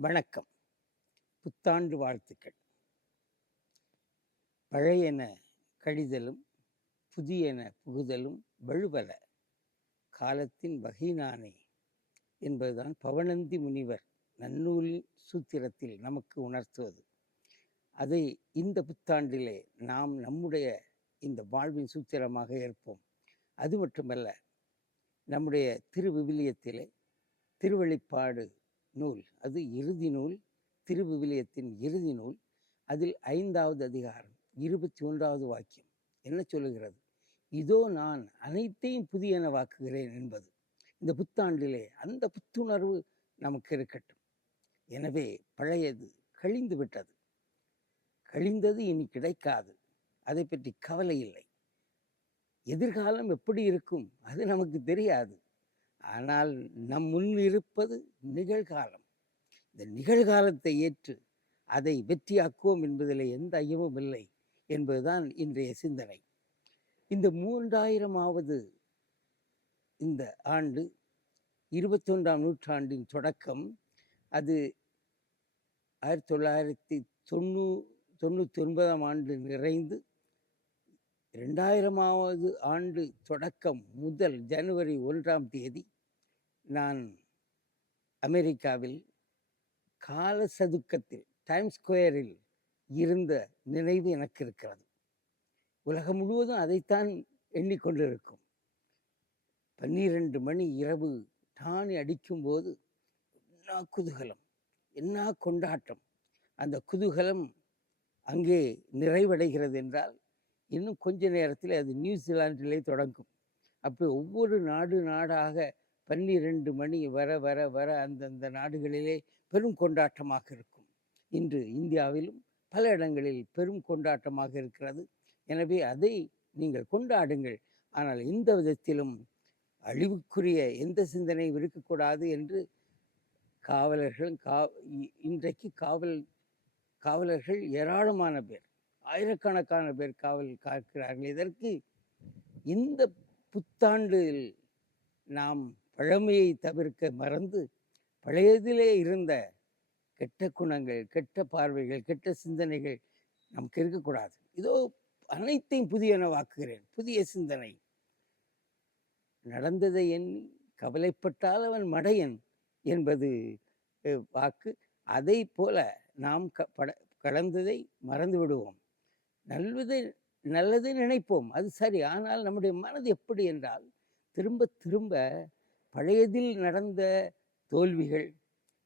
வணக்கம். புத்தாண்டு வாழ்த்துக்கள். பழையன கழிதலும் புதியன புகுதலும் வழுவல காலத்தின் வகைனானே என்பதுதான் பவனந்தி முனிவர் நன்னூலின் சூத்திரத்தில் நமக்கு உணர்த்துவது. அதை இந்த புத்தாண்டிலே நாம் நம்முடைய இந்த வாழ்வின் சூத்திரமாக ஏற்போம். அது மட்டுமல்ல நம்முடைய திருவிவிலியத்திலே திருவெளிப்பாடு நூல். அது இறுதி நூல் திருவிவிலியத்தின் இறுதி நூல். அதில் ஐந்தாவது அதிகாரம் இருபத்தி ஒன்றாவது வாக்கியம். என்ன சொல்லுகிறது? இதோ நான் அனைத்தையும் புதியன வாக்குகிறேன் என்பது. இந்த புத்தாண்டிலே அந்த புத்துணர்வு நமக்கு இருக்கட்டும். எனவே பழையது கழிந்து விட்டது. கழிந்தது இனி கிடைக்காது. அதை பற்றி கவலை இல்லை. எதிர்காலம் எப்படி இருக்கும்? அது நமக்கு தெரியாது. ஆனால் நம் முன் இருப்பது நிகழ்காலம். இந்த நிகழ்காலத்தை ஏற்று அதை வெற்றியாக்குவோம் என்பதில் எந்த ஐயமும் இல்லை என்பதுதான் இன்றைய சிந்தனை. இந்த மூன்றாயிரமாவது இந்த ஆண்டு இருபத்தொன்றாம் நூற்றாண்டின் தொடக்கம் அது ஆயிரத்தி தொள்ளாயிரத்தி தொண்ணூ தொண்ணூற்றி ஒன்பதாம் ஆண்டு நிறைந்து ரெண்டாயிரமாவது ஆண்டு தொடக்கம் முதல் ஜனவரி ஒன்றாம் தேதி நான் அமெரிக்காவில் கால சதுக்கத்தில் டைம் ஸ்கொயரில் இருந்த நினைவு எனக்கு இருக்கிறது. உலகம் முழுவதும் அதைத்தான் எண்ணிக்கொண்டிருக்கும் பன்னிரண்டு மணி இரவு டானி அடிக்கும்போது என்ன குதூகலம் என்ன கொண்டாட்டம். அந்த குதூகலம் அங்கே நிறைவடைகிறது என்றால் இன்னும் கொஞ்ச நேரத்தில் அது நியூசிலாண்டிலே தொடங்கும். அப்படி ஒவ்வொரு நாடு நாடாக பன்னிரண்டு மணி வர வர வர அந்தந்த நாடுகளிலே பெரும் கொண்டாட்டமாக இருக்கும். இன்று இந்தியாவிலும் பல இடங்களில் பெரும் கொண்டாட்டமாக இருக்கிறது. எனவே அதை நீங்கள் கொண்டாடுங்கள். ஆனால் எந்த விதத்திலும் அழிவுக்குரிய எந்த சிந்தனையும் இருக்கக்கூடாது என்று காவலர்கள் கா இ- இன்றைக்கு காவல் காவலர்கள் ஏராளமான பேர் ஆயிரக்கணக்கான பேர் காவல் காக்கிறார்கள். இதற்கு இந்த புத்தாண்டில் நாம் பழமையை தவிர்க்க மறந்து பழையதிலே இருந்த கெட்ட குணங்கள் கெட்ட பார்வைகள் கெட்ட சிந்தனைகள் நமக்கு இருக்கக்கூடாது இதோ அனைத்தையும் புதியன வாக்குகிறேன். புதிய சிந்தனை. நடந்ததை எண்ணி கவலைப்பட்டால் அவன் மடையன் என்பது வாக்கு. அதை போல நாம் க பட கடந்ததை மறந்து விடுவோம் நல்லதை நல்லதை நினைப்போம். அது சரி. ஆனால் நம்முடைய மனது எப்படி என்றால் திரும்ப திரும்ப பழையதில் நடந்த தோல்விகள்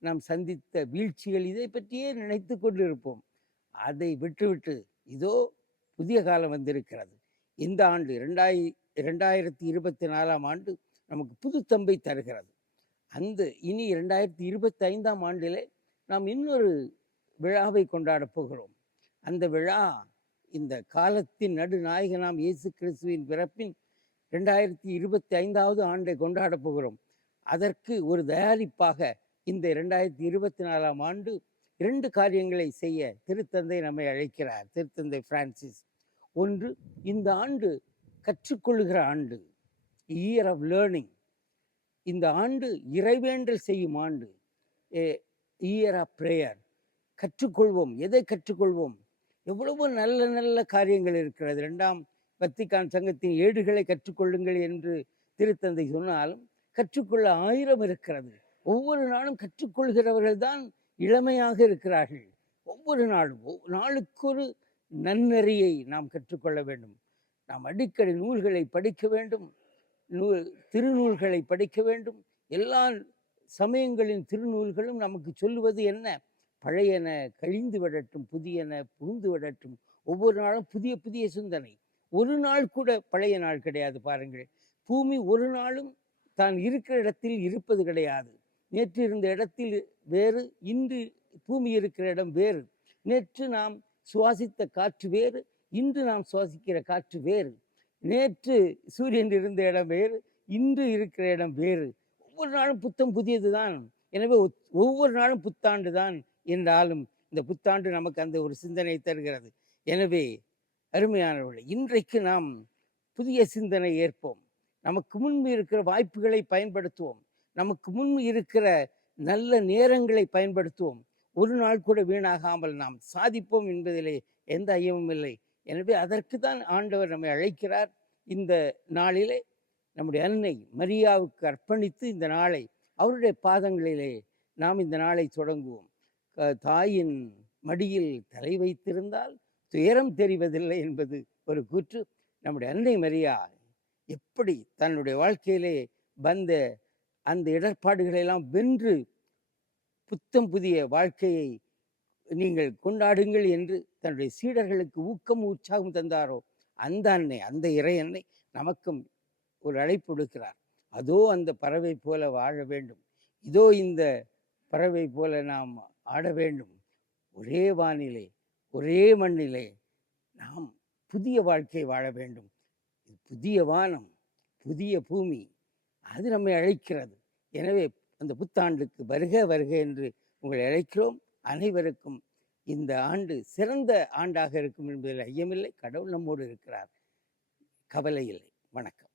நாம் சந்தித்த வீழ்ச்சிகள் இதை பற்றியே நினைத்து கொண்டிருப்போம். அதை விட்டுவிட்டு இதோ புதிய காலம் வந்திருக்கிறது. இந்த ஆண்டு இரண்டாயி இரண்டாயிரத்தி இருபத்தி நாலாம் ஆண்டு நமக்கு புதுத்தம்பை தருகிறது. அந்த இனி இரண்டாயிரத்தி இருபத்தி ஐந்தாம் ஆண்டிலே நாம் இன்னொரு விழாவை கொண்டாடப் போகிறோம். அந்த விழா இந்த காலத்தின் நடுநாயகனாம் இயேசு கிறிஸ்துவின் பிறப்பின் ரெண்டாயிரத்தி இருபத்தி ஐந்தாவது ஆண்டை கொண்டாடப் போகிறோம். அதற்கு ஒரு தயாரிப்பாக இந்த இரண்டாயிரத்தி இருபத்தி நாலாம் ஆண்டு இரண்டு காரியங்களை செய்ய திருத்தந்தை நம்மை அழைக்கிறார். திருத்தந்தை பிரான்சிஸ். ஒன்று இந்த ஆண்டு கற்றுக்கொள்கிற ஆண்டு இயர் ஆஃப் லேர்னிங் இந்த ஆண்டு இறைவேண்டல் செய்யும் ஆண்டு இயர் ஆஃப் ப்ரேயர் கற்றுக்கொள்வோம். எதை கற்றுக்கொள்வோம்? எவ்வளவு நல்ல நல்ல காரியங்கள் இருக்கிறது. ரெண்டாம் வத்திக்கான் சங்கத்தின் ஏடுகளை கற்றுக்கொள்ளுங்கள் என்று திருத்தந்தை சொன்னாலும் கற்றுக்கொள்ள ஆயிரம் இருக்கிறது. ஒவ்வொரு நாளும் கற்றுக்கொள்கிறவர்கள் தான் இளமையாக இருக்கிறார்கள். ஒவ்வொரு நாளும் ஒவ்வொரு நாளுக்கொரு நன்னறியை நாம் கற்றுக்கொள்ள வேண்டும். நாம் அடிக்கடி நூல்களை படிக்க வேண்டும். நூல் திருநூல்களை படிக்க வேண்டும். எல்லா சமயங்களின் திருநூல்களும் நமக்கு சொல்லுவது என்ன? பழையன கழிந்து விடட்டும் புதியன புகுந்து விடட்டும். ஒவ்வொரு நாளும் புதிய புதிய சிந்தனை. ஒரு நாள் கூட பழைய நாள் கிடையாது பாருங்கள் பூமி ஒரு நாளும் தான் இருக்கிற இடத்தில் இருப்பது கிடையாது. நேற்று இருந்த இடத்தில் வேறு இன்று பூமி இருக்கிற இடம் வேறு. நேற்று நாம் சுவாசித்த காற்று வேறு இன்று நாம் சுவாசிக்கிற காற்று வேறு. நேற்று சூரியன் இருந்த இடம் வேறு இன்று இருக்கிற இடம் வேறு. ஒவ்வொரு நாளும் புத்தம் புதியது தான் எனவே ஒவ்வொரு நாளும் புத்தாண்டு தான் என்றாலும் இந்த புத்தாண்டு நமக்கு அந்த ஒரு சிந்தனை தருகிறது. எனவே அருமையானவர்கள் இன்றைக்கு நாம் புதிய சிந்தனை ஏற்போம். நமக்கு முன்பு இருக்கிற வாய்ப்புகளை பயன்படுத்துவோம். நமக்கு முன் இருக்கிற நல்ல நேரங்களை பயன்படுத்துவோம். ஒரு நாள் கூட வீணாகாமல் நாம் சாதிப்போம் என்பதிலே எந்த ஐயமும் இல்லை. எனவே அதற்கு தான் ஆண்டவர் நம்மை அழைக்கிறார். இந்த நாளிலே நம்முடைய அன்னை மரியாவுக்கு அர்ப்பணித்து இந்த நாளை அவருடைய பாதங்களிலே நாம் இந்த நாளை தொடங்குவோம். க- தாயின் மடியில் தலை வைத்திருந்தால் துயரம் தெரிவதில்லை என்பது ஒரு கூற்று. நம்முடைய அன்னை மரியா எப்படி தன்னுடைய வாழ்க்கையிலே வந்த அந்த இடர்பாடுகளெல்லாம் வென்று புத்தம் புதிய வாழ்க்கையை நீங்கள் கொண்டாடுங்கள் என்று தன்னுடைய சீடர்களுக்கு ஊக்கம் உற்சாகம் தந்தாரோ அந்த அன்னை அந்த இறை அன்னை நமக்கும் ஒரு அழைப்பு கொடுக்கிறார் அதோ அந்த பறவை போல வாழ வேண்டும். இதோ இந்த பறவை போல நாம் ஆட வேண்டும். ஒரே வானிலை ஒரே மண்ணிலே நாம் புதிய வாழ்க்கை வாழ வேண்டும். இது புதிய வானம் புதிய பூமி அது நம்மை அழைக்கிறது. எனவே அந்த புத்தாண்டுக்கு வருக வருக என்று உங்களை அழைக்கிறோம். அனைவருக்கும் இந்த ஆண்டு சிறந்த ஆண்டாக இருக்கும் என்பதில் ஐயமில்லை கடவுள் நம்மோடு இருக்கிறார். கவலை இல்லை. வணக்கம்.